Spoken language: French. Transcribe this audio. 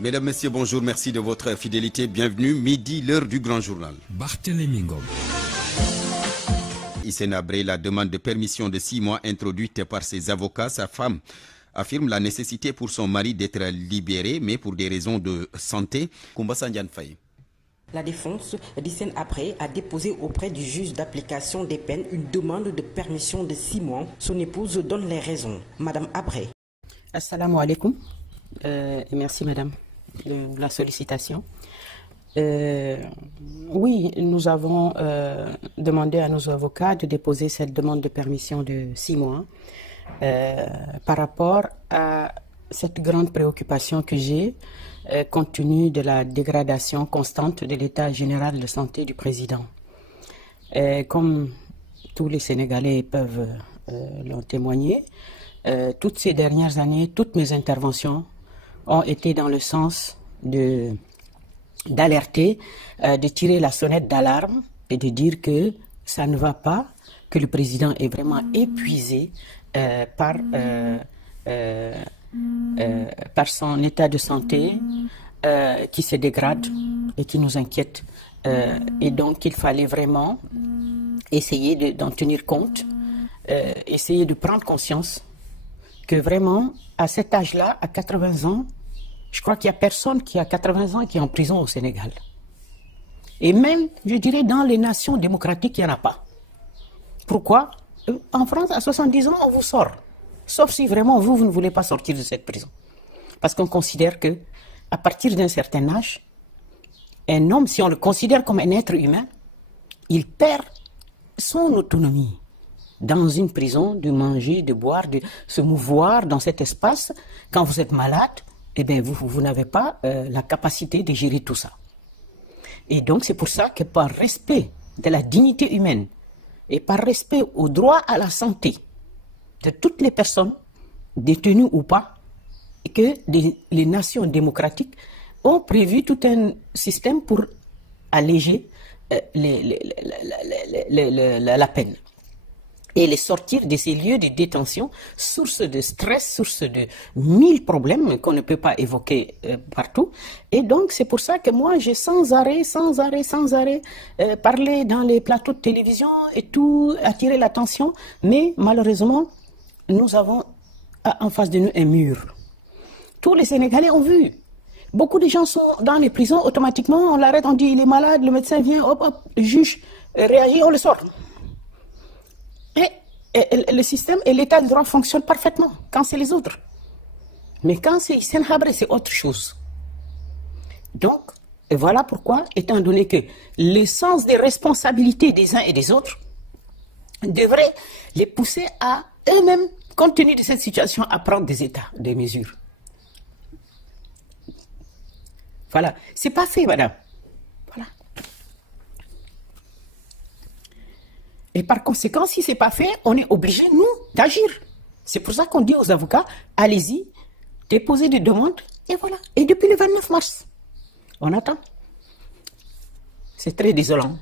Mesdames, Messieurs, bonjour, merci de votre fidélité. Bienvenue, midi, l'heure du grand journal. Barthélémy Ngom. Hissène Habré, la demande de permission de 6 mois introduite par ses avocats, sa femme affirme la nécessité pour son mari d'être libéré, mais pour des raisons de santé. Koumba Sandiane Faye. La défense d'Hissène Habré a déposé auprès du juge d'application des peines une demande de permission de 6 mois. Son épouse donne les raisons. Madame Habré. Assalamu alaikum. Merci madame de la sollicitation. Oui, nous avons demandé à nos avocats de déposer cette demande de permission de 6 mois par rapport à cette grande préoccupation que j'ai compte tenu de la dégradation constante de l'état général de santé du président. Comme tous les Sénégalais peuvent l'en témoigner, toutes ces dernières années, toutes mes interventions ont été dans le sens d'alerter, de tirer la sonnette d'alarme et de dire que ça ne va pas, que le président est vraiment épuisé par son état de santé qui se dégrade et qui nous inquiète. Et donc il fallait vraiment essayer d'en tenir compte, essayer de prendre conscience que vraiment, à cet âge-là, à 80 ans, je crois qu'il n'y a personne qui a 80 ans qui est en prison au Sénégal. Et même, je dirais, dans les nations démocratiques, il n'y en a pas. Pourquoi? En France, à 70 ans, on vous sort. Sauf si vraiment, vous ne voulez pas sortir de cette prison. Parce qu'on considère que, à partir d'un certain âge, un homme, si on le considère comme un être humain, il perd son autonomie. Dans une prison, de manger, de boire, de se mouvoir dans cet espace, quand vous êtes malade, eh bien vous n'avez pas la capacité de gérer tout ça. Et donc c'est pour ça que par respect de la dignité humaine et par respect au droit à la santé de toutes les personnes, détenues ou pas, et que les nations démocratiques ont prévu tout un système pour alléger la peine et les sortir de ces lieux de détention, source de stress, source de 1000 problèmes qu'on ne peut pas évoquer partout. Et donc, c'est pour ça que moi, j'ai sans arrêt parlé dans les plateaux de télévision et tout, attiré l'attention. Mais malheureusement, nous avons en face de nous un mur. Tous les Sénégalais ont vu. Beaucoup de gens sont dans les prisons, automatiquement, on l'arrête, on dit il est malade, le médecin vient, hop, hop, le juge réagit, on le sort. Et le système et l'état de droit fonctionnent parfaitement quand c'est les autres. Mais quand c'est Hissène Habré, c'est autre chose. Donc, et voilà pourquoi, étant donné que le sens des responsabilités des uns et des autres devrait les pousser à eux-mêmes, compte tenu de cette situation, à prendre des mesures. Voilà. C'est pas fait, madame. Voilà. Et par conséquent, si ce n'est pas fait, on est obligé, nous, d'agir. C'est pour ça qu'on dit aux avocats, allez-y, déposez des demandes, et voilà. Et depuis le 29 mars, on attend. C'est très désolant.